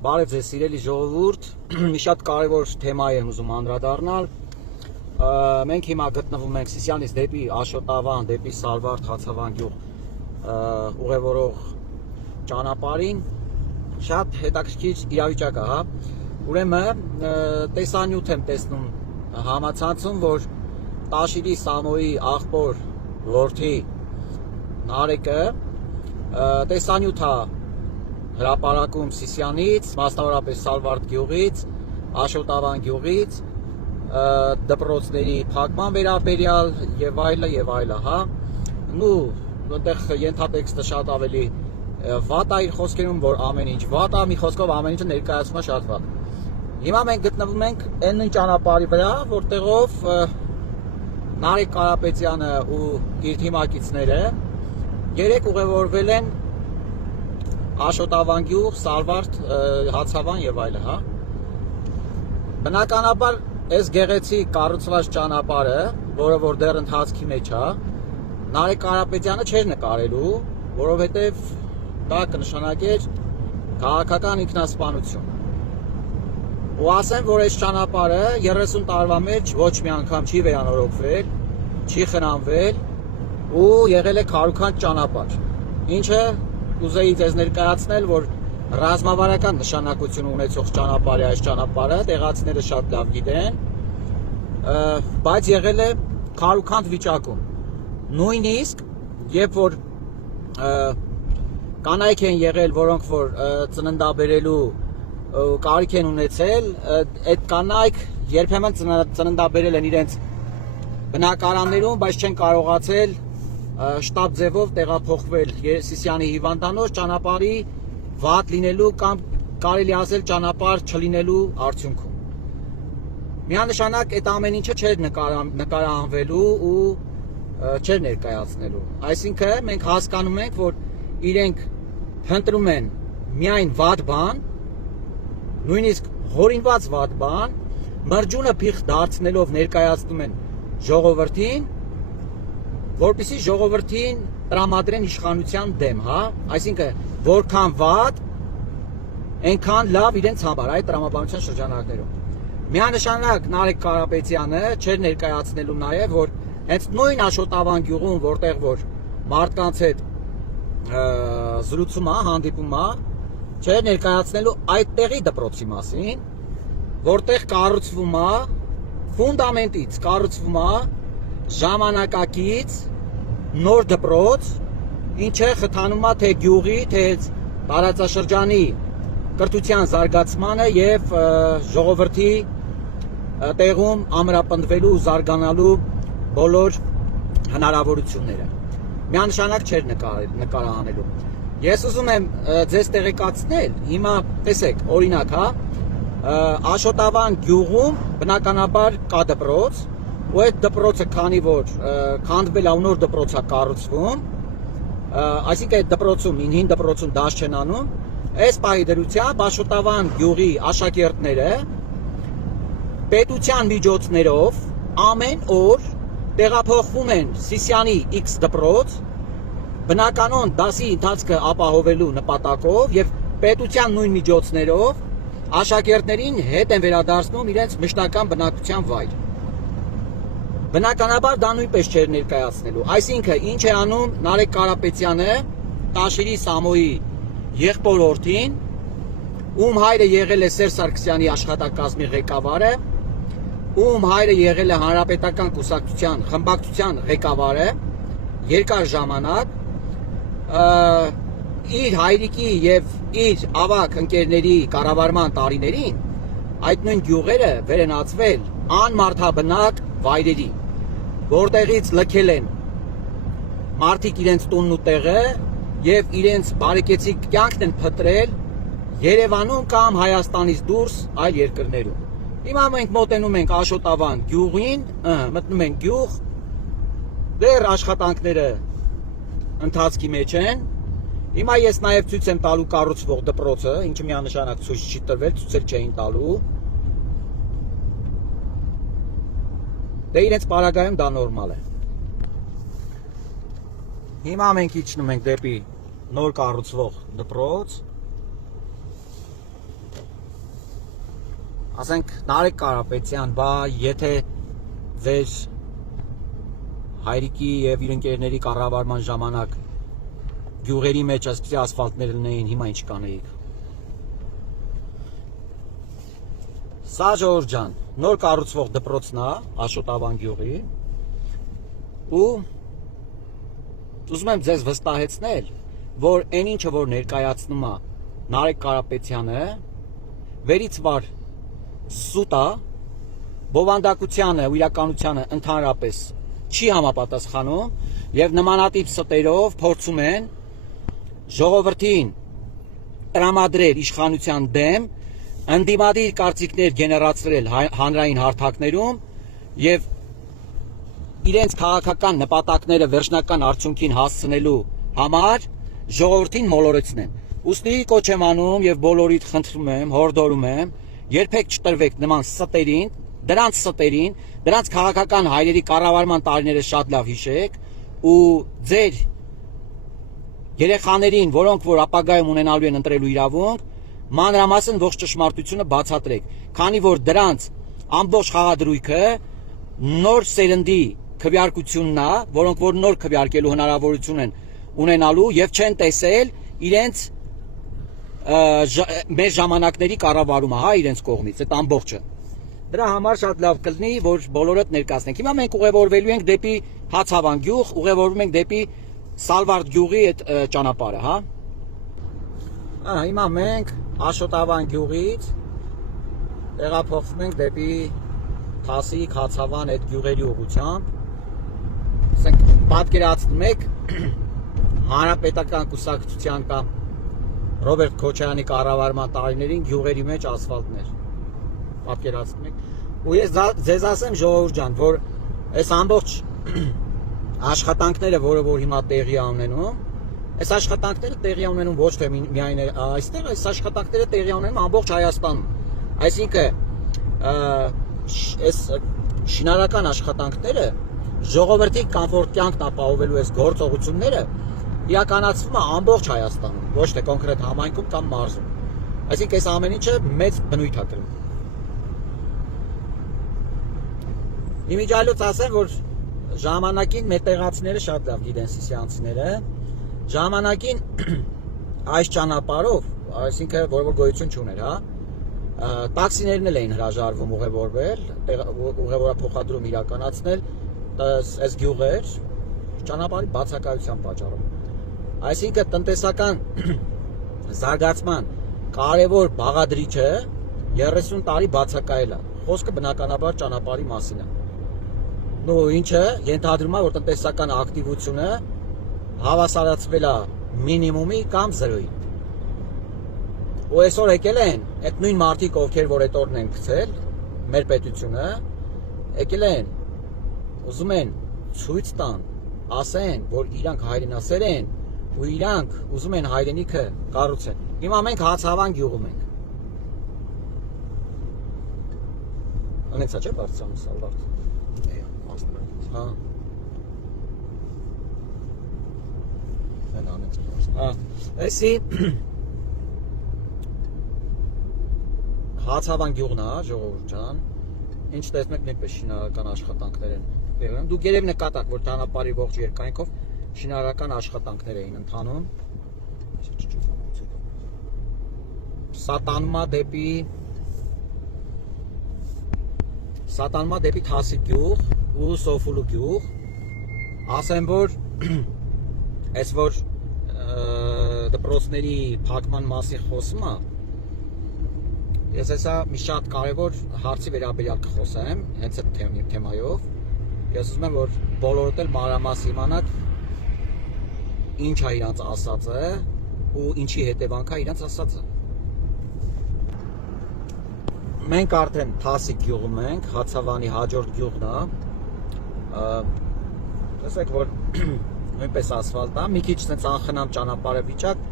Բարև ձեզ սիրելի ժողովուրդ, մի շատ կարևոր թեմայի եմ ուզում անդրադառնալ։ Մենք հիմա գտնվում ենք Սիսիանից դեպի Աշոտավան, դեպի Սալվարդ Հացավան գյուղ ուղևորող ճանապարհին։ Շատ հետաքրքիր իրավիճակ է, հա։ Ուրեմն տեսանյութ եմ տեսնում համացանցում, որ Տաշիրի Սամոյի աղբոր որդի Նարեկը տեսանյութ է հրապարակում Սիսիանից, մասնավորապես Սալվարդ գյուղից, Աշոտավան գյուղից, դպրոցների փակման վերաբերյալ եւ այլը, հա։ Նու այնտեղ ենթատեքստը շատ ավելի վատ է իր խոսքերում, որ ամեն ինչ վատ է, մի խոսքով ամեն ինչը ներկայացնում է շատ վատ։ Հիմա մենք գտնվում ենք այն նույն ճանապարհի վրա, որտեղով Նարեկ Կարապետյանը ու իր թիմակիցները երեք ուղևորվել են Աշոտավան գյուղ, Սալվարդ, Հացավան եւ այլը, հա։ Բնականաբար այս գեղեցիկ կառուցված ճանապարհը, որը որ դեռ ընթացքի մեջ է, Նարեկ Կարապետյանը չէր նկարելու, որովհետեւ դա կնշանակեր քաղաքական ինքնասպանություն։ Ու ասեմ, որ այս ճանապարհը 30 տարվա մեջ ոչ մի անգամ չի վերանորոգվել, չի խնամվել ու եղել է քարուքանջ ճանապարհ։ Ինչը ուզեի ձեզ ներկայացնել, որ ռազմավարական նշանակություն ունեցող ճանապարհ է այս ճանապարհը, տեղացիները շատ լավ գիտեն, բայց եղել է քարուքանդ վիճակում։ Նույնիսկ երբ որ կանայք են եղել, որոնք որ ծննդաբերելու կարիք են ունեցել, այդ կանայք երբեմն ծննդաբերել են իրենց բնակարաններում, բայց չեն կարողացել շտապ ձևով տեղափոխվել Սիսիանի հիվանդանոց ճանապարհի վատ լինելու կամ կարելի ասել ճանապարհ չլինելու արդյունքում։ Միանշանակ այդ ամեն ինչը չէր նկարահանվելու ու չէր ներկայացնելու։ Այսինքն մենք հասկանում ենք, որ իրենք փնտրում են միայն վատ բան, նույնիսկ հորինված վատ բան, մրջունը փիղ դարձնելով ներկայացնում են ժողովրդին, որպեսզի ժողովրդին տրամադրեն իշխանության դեմ, հա, այսինքն որքան վատ, այնքան լավ իրենց համար այդ տրամաբանության շրջանակներում։ Միանշանակ Նարեկ Կարապետյանը չէր ներկայացնելու նաև, որ հենց նույն Աշոտավան գյուղում, որտեղ որ մարդկանց հետ զրուցում է, հանդիպում է, չէր ներկայացնելու այդտեղի դպրոցի մասին, որտեղ կառուցվում է ֆունդամենտից կառուցվում է ժամանակակից նոր դպրոց, ինչը խթանում է թե գյուղի, թե տարածաշրջանի կրթության զարգացմանը եւ ժողովրդի տեղում ամրապնդվելու ու զարգանալու բոլոր հնարավորությունները։ Միանշանակ չէր նկարահանելու։ Ես ուզում եմ ձեզ տեղեկացնել, հիմա տեսեք, օրինակ, հա, Աշոտավան գյուղում բնականաբար կա դպրոց, ու այդ դպրոցը քանի որ քանդվել է ու նոր դպրոց է կառուցվում, այսինքն այդ դպրոցում, հին դպրոցում դաս չեն անում, այս պահի դրությամբ Աշոտավան գյուղի աշակերտները պետության միջոցներով ամեն օր տեղափոխվում են Սիսիանի X դպրոց, բնականon դասի ընթացքը ապահովելու նպատակով եւ պետության նույն միջոցներով աշակերտներին հետ են վերադարձնում իրենց մշտական բնակության վայր։ Բնականաբար դա նույնպես չէր ներկայացնելու։ Այսինքն ինչ է անում Նարեկ Կարապետյանը, Տաշիրի Սամոյի եղբոր որդին, ում հայրը եղել է Սերժ Սարգսյանի աշխատակազմի ղեկավարը, ում հայրը եղել է Հանրապետական կուսակցության խմբակցության ղեկավարը երկար ժամանակ, իր հայրիկի եւ իր ավակ ընկերների կառավարման տարիներին այդ նույն գյուղերը վերենացվել անմարդաբնակ վայրերի, որտեղից լքել են մարդիկ իրենց տունն ու տեղը եւ իրենց բարեկեցիկ կյանքն են փտրել Երևանում կամ Հայաստանից դուրս այլ երկրներում։ Հիմա մենք մոտենում ենք Աշոտավան գյուղին, մտնում ենք գյուղ, դեռ աշխատանքները ընթացքի մեջ են։ Հիմա ես նաև ցույց եմ տալու կառուցվող դպրոցը, ինչը միանշանակ ցույց չի տրվել, ցույցել չէին տալու։ Դե իրենց պարագայում դա նորմալ է։ Հիմա մենք իջնում ենք դեպի նոր կառուցվող դպրոց։ ասենք Նարեկ Կարապետյան, բա եթե ձեր հայրիկի եւ իր ընկերների կառավարման ժամանակ գյուղերի մեջ այսպիսի ասֆալտներ լինեին, հիմա ինչ կանեիք։ Սա Ժողովուրդ ջան, նոր կառուցվող դպրոցն է Աշոտավան գյուղի ու ուզում եմ ձեզ վստահեցնել, որ այն ինչը որ ներկայացնում է Նարեկ Կարապետյանը վերից վար սուտ է, բովանդակությանը ու իրականությանը ընդհանրապես չի համապատասխանում եւ նմանատիպ ստերով փորձում են ժողովրդին տրամադրել իշխանության դեմ, ընդդիմադիր կարծիքներ գեներացրել հանրային հարթակներում եւ իրենց քաղաքական նպատակները վերջնական արդյունքին հասցնելու համար ժողովրդին մոլորեցնեն։ Ուստի կոչ եմ անում եւ բոլորիդ խնդրում եմ, հորդորում եմ, երբեք չտրվեք նման ստերին, դրանց քաղաքական հայրերի կառավարման տարիները շատ լավ հիշեք ու ձեր երեխաներին, որոնք որ ապագայում ունենալու են ընտրելու իրավունք, մանրամասն ողջ ճշմարտությունը բացատրեք, քանի որ դրանց ամբողջ խաղադրույքը նոր սերնդի քվեարկությունն է, որոնք որ նոր քվեարկելու հնարավորություն են ունենալու եւ չեն տեսել իրենց մեր ժամանակների կառավարումը, հա, իրենց կողմից, այդ ամբողջը։ Դրա համար շատ լավ կլինի, որ բոլորդ ներկայացնենք։ Հիմա մենք ուղևորվելու ենք դեպի Հացավան գյուղ, ուղևորվում ենք դեպի Սալվարդ գյուղի այդ ճանապարհը, հա։ Հիմա մենք Աշոտավան գյուղից տեղափոխվում ենք դեպի Թասիկ, Հացավան այդ գյուղերի ուղղությամբ։ Ասենք պատկերացնում եք Հանրապետական կուսակցության կամ Ռոբերտ Քոչարյանի կառավարման տարիներին գյուղերի մեջ ասֆալտներ։ Պատկերացնում եք։ Ու ես ձեզ ասեմ Ժողովուրդ ջան, որ այս ամբողջ աշխատանքները, որը որ հիմա տեղի ունենում, այս աշխատանքները տեղի ունենում ոչ թե միայն այստեղ, այս աշխատանքները տեղի ունենում ամբողջ Հայաստանում։ Այսինքն այս շինարարական աշխատանքները ժողովրդի կոմֆորտ կյանքն ապահովելու այս գործողությունները իրականացվում է ամբողջ Հայաստանում, ոչ թե կոնկրետ համայնքում կամ մարզում։ Այսինքն այս ամեն ինչը մեծ բնույթ է կրում։ Իմիջիայլոց ասեմ, որ ժամանակին մեր տեղացիները շատ լավ գիտեն սիսյանցիները, ժամանակին այս ճանապարհով, այսինքն որ գոյություն չուներ, հա, տաքսիներն էլ էին հրաժարվում ուղևորվել, ուղևորափոխադրում իրականացնել այս գյուղեր ճանապարհի բացակայության պատճառով։ Այսինքն տնտեսական զարգացման կարևոր բաղադրիչը 30 տարի բացակայել է։ Խոսքը բնականաբար ճանապարհի մասին է։ Նո ինչը ենթադրում է, որ տնտեսական ակտիվությունը հավասարացվել է մինիմումի կամ 0-ի։ Ու այսօր եկել են այդ նույն մարդիկ, ովքեր որ այդ օրն են գցել մեր պետությունը, եկել են ուզում են ցույց տան, ասեն, որ իրանք հայրենասեր են ու իրանք ուզում են հայրենիքը կառուցեն։ Հիմա մենք Հացավան գյուղում ենք։ Անեցա չէ բարձրանում Սալվարդ։ Հա։ Այսի Հացավան գյուղն է, Ժողովուրդ ջան։ Ինչ տեսնում եք, նույնպես շինարարական աշխատանքներ են եղել։ Դուք երևի նկատակ, որ ճանապարհի ողջ երկայնքով շինարարական աշխատանքներ էին ընթանում։ Սատանմա դեպի Թասիկ գյուղ ու Սոֆուլու գյուղ։ Ասեմ, որ այս որ դպրոցների փակման մասին խոսում է, ես հեսա մի շատ կարևոր հարցի վերաբերյալ կխոսեմ, հենց այդ թեմայով։ Ես ուզում եմ, որ բոլորդ էլ մանրամասն իմանաք ինչ է իրանց ասածը ու ինչի հետևանք է իրանց ասածը։ Մենք արդեն Թասիկ գյուղում ենք, Հացավանի հաջորդ գյուղն է։ Տեսեք, որ նույնպես ասֆալտ է, մի քիչ ցենց անխնամ ճանապարհը վիճակ,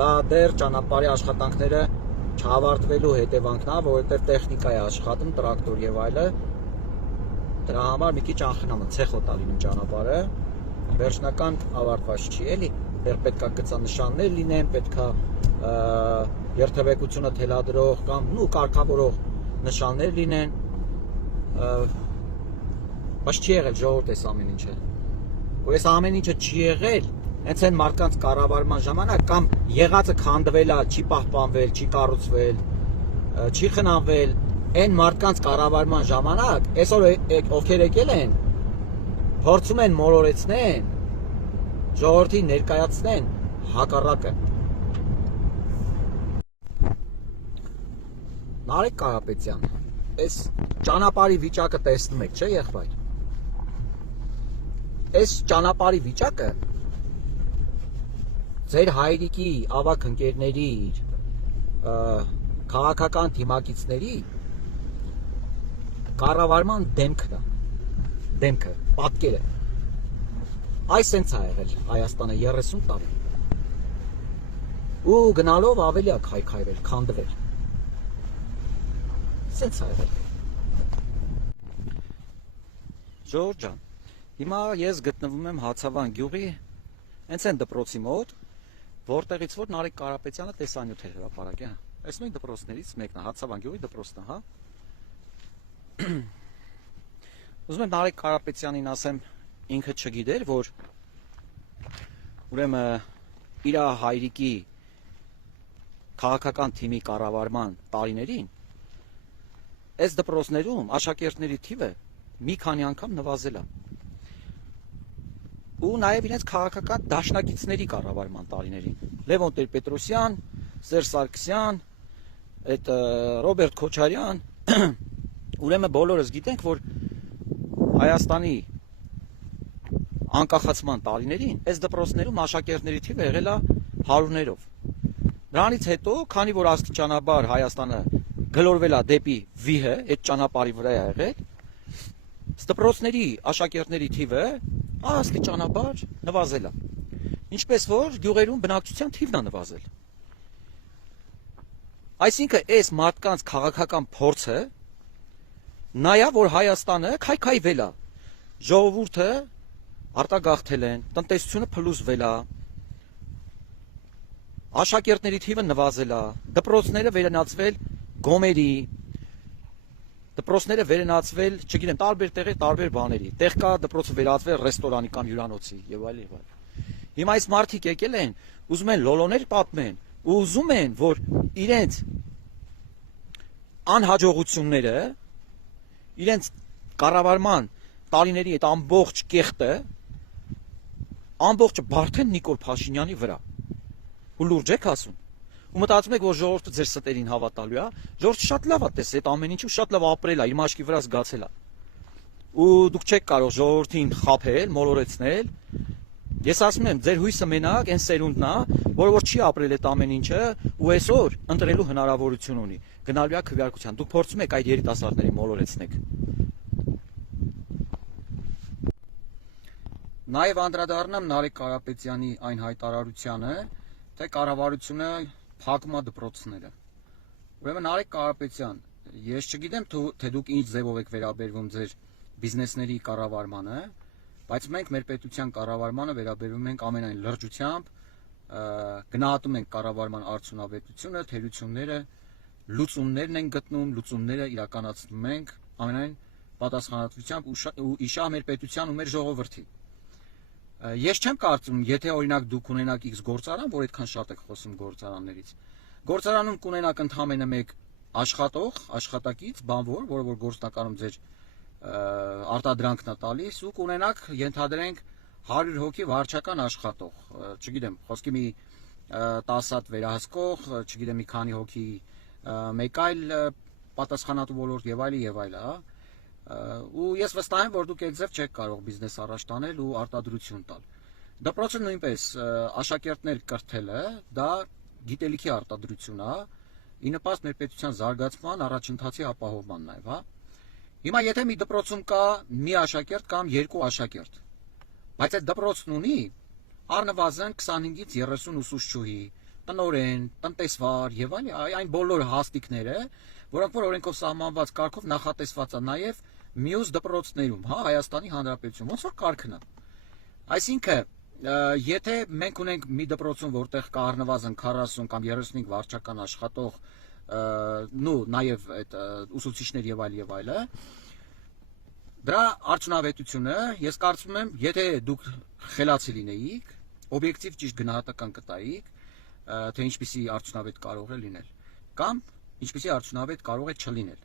դա դեռ ճանապարհի աշխատանքները չավարտվելու հետևանքն է, որովհետև տեխնիկա է աշխատում, տրակտոր եւ այլը։ Դրա համար մի քիչ անխնամ է, ցեխոտ է լինում ճանապարհը, վերջնական ավարտված չի, էլի։ Դեռ պետքա գծանշաններ լինեն, պետքա երթևեկությունը թելադրող կամ կարգավորող նշաններ լինեն, բայց չի եղել ժողովուրդ այս ամեն ինչը։ Որ այս ամեն ինչը չի եղել, հենց այն մարդկանց կառավարման ժամանակ կամ եղածը քանդվել է, չի պահպանվել, չի կառուցվել, չի խնամվել, այն մարդկանց կառավարման ժամանակ, այսօր ովքեր եկել են, փորձում են մոլորեցնեն, ժողովրդին ներկայացնեն հակառակը։ Նարեկ Կարապետյան, այս ճանապարհի վիճակը տեսնում եք, չէ՞ եղբայր։ Այս ճանապարհի վիճակը ձեր հայրիկի ավակ ընկերների, քաղաքական թիմակիցների կառավարման դեմքն է, դեմքը, պատկերը։ Այս սենց է եղել Հայաստանը 30 տարի։ Ու գնալով ավելի է քայքայվել, քանդվել։ Սենց է եղել։ Ժողովուրդ ջան, հիմա ես գտնվում եմ Հացավան գյուղի հենց այն դպրոցի մոտ, որտեղից որ Նարեկ Կարապետյանը տեսանյութ էր հրապարակել։ Այս նույն դպրոցներից մեկն է, Հացավան գյուղի դպրոցն է, հա։ Ուզում եմ Նարեկ Կարապետյանին ասեմ, ինքը չգիտեր, որ ուրեմն իր հայրիկի քաղաքական թիմի կառավարման տարիներին այս դպրոցներում աշակերտների թիվը մի քանի անգամ նվազել է։ Ու նաև իրենց քաղաքական դաշնակիցների կառավարման տարիներին Լևոն Տեր-Պետրոսյան, Սերժ Սարգսյան, այդ Ռոբերտ Քոչարյան, ուրեմն բոլորս գիտենք, որ Հայաստանի անկախացման տարիներին այս դպրոցներում աշակերտների թիվը եղել է հարյուրներով։ Դրանից հետո, քանի որ աստիճանաբար Հայաստանը գլորվել է դեպի վիհը, այդ ճանապարհի վրա է եղել, դպրոցների աշակերտների թիվը աստիճանաբար նվազել է։ Ինչպես որ գյուղերում բնակչության թիվն է նվազել։ Այսինքն այս մարդկանց քաղաքական փորձը նայա, որ Հայաստանը քայքայվել է, ժողովուրդը արտագաղթել են, տնտեսությունը փլուզվել է, աշակերտների թիվը նվազել է, դպրոցները վերանացվել գոմերի, դպրոցները վերանացվել, չգիտեմ, տարբեր տեղի, տարբեր բաների, տեղ կա դպրոցը վերածվել ռեստորանի կամ հյուրանոցի եւ այլ եւ այլ։ Հիմա այս մարդիկ եկել են, ուզում են լոլոներ պատմեն, ու ուզում են, որ իրենց անհաջողությունները, իրենց կառավարման տարիների այդ ամբողջ կեղտը, ամբողջը բարթեն Նիկոլ Փաշինյանի վրա։ Ու լուրջ եք ասում։ Ու մտածում եք, որ ժողովուրդը ձեր ստերին հավատալու է, ժողովուրդը շատ լավ է տեսել այդ ամեն ինչը, շատ լավ ապրել է, իր մաշկի վրա զգացել է։ Ու դուք չեք կարող ժողովրդին խաբել, մոլորեցնել։ Ես ասում եմ, ձեր հույսը մենակ այն սերունդն է, որը որ չի ապրել այդ ամեն ինչը, ու այսօր ընտրելու հնարավորություն ունի։ Գնալու է քվեարկության։ Դուք փորձում եք այդ երիտասարդներին մոլորեցնեք։ Նաև անդրադառնամ Նարեկ Կարապետյանի այն հայտարարությանը, թե կառավարությունը փակում է դպրոցները։ Ուրեմն Նարեկ Կարապետյան, ես չգիտեմ թե դուք ինչ ձևով եք վերաբերվում ձեր բիզնեսների կառավարմանը, բայց մենք մեր պետության կառավարմանը վերաբերվում ենք ամենայն լրջությամբ, գնահատում ենք կառավարման արդյունավետությունը, թերությունները, լուծումներն են գտնում, լուծումները իրականացնում ենք ամենայն պատասխանատվությամբ ու իշահ մեր պետության ու մեր ժողովրդի։ Ես չեմ կարծում, եթե օրինակ դուք ունենաք X գործարան, որ այդքան շատ եք խոսում գործարաններից, գործարանում կունենաք ընդհանրապես մեկ աշխատող, աշխատակից, բանվոր, որը որ գործնականում ձեր արտադրանքն է տալիս, ու կունենաք, ենթադրենք, 100 հոգի վարչական աշխատող, չգիտեմ, խոսքի մի 10 հատ վերահսկող, չգիտեմ, մի քանի հոգի մեկ այլ պատասխանատու ոլորտ եւ այլ եւ այլ, հա։ Ու ես վստահ եմ, որ դուք այդ ձև չեք կարող բիզնես առաջ տանել ու արտադրություն տալ։ Դպրոցը նույնպես աշակերտներ կրթելը, դա գիտելիքի արտադրություն է, ի նպաստ մեր պետության զարգացման, առաջընթացի ապահովման նաև, հա։ Հիմա եթե մի դպրոցում կա մի աշակերտ կամ երկու աշակերտ, բայց այդ դպրոցն ունի առնվազն 25-ից 30 ուսուցչուհի, տնօրեն, տնտեսվար եւ այն բոլոր հաստիկները, որոնք որ օրենքով սահմանված կարգով նախատեսված է նաև մյուս դպրոցներում, հա, Հայաստանի Հանրապետություն, ոնց որ կարգն է։ Այսինքն, եթե մենք ունենք մի դպրոցում, որտեղ կա առնվազն 40 կամ 35 վարչական աշխատող, նաև այդ ուսուցիչներ եւ այլը, դրա արդյունավետությունը ես կարծում եմ, եթե դուք խելացի լինեիք, օբյեկտիվ ճիշտ գնահատական կտայիք, թե ինչպիսի արդյունավետ կարող է լինել, կամ ինչպիսի արդյունավետ կարող է չլինել։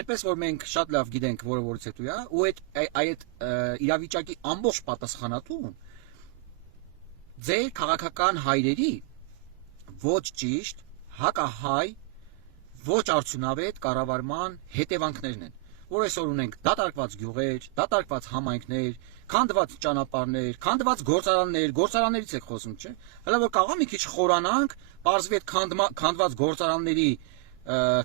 Այնպես որ մենք շատ լավ գիտենք, որը որից հետո է, ու այդ իրավիճակի ամբողջ պատասխանատուն ձեր քաղաքական հայրերի ոչ ճիշտ, հակահայ, ոչ արդյունավետ կառավարման հետևանքներն են, որ այսօր ունենք դատարկված գյուղեր, դատարկված համայնքներ, քանդված ճանապարհներ, քանդված գործարաններից եք խոսում, չէ՞։ Հələ որ կարող մի քիչ խորանանք, պարզվի այդ քանդված գործարանների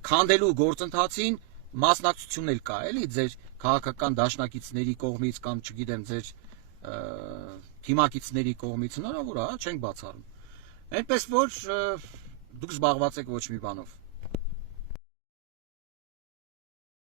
քանդելու գործընթացին մասնակցությունն էլ կա, էլի ձեր քաղաքական դաշնակիցների կողմից կամ չգիտեմ ձեր թիմակիցների կողմից հնարավոր է, չենք բացառում։ Այնպես որ դուք զբաղված եք ոչ մի բանով։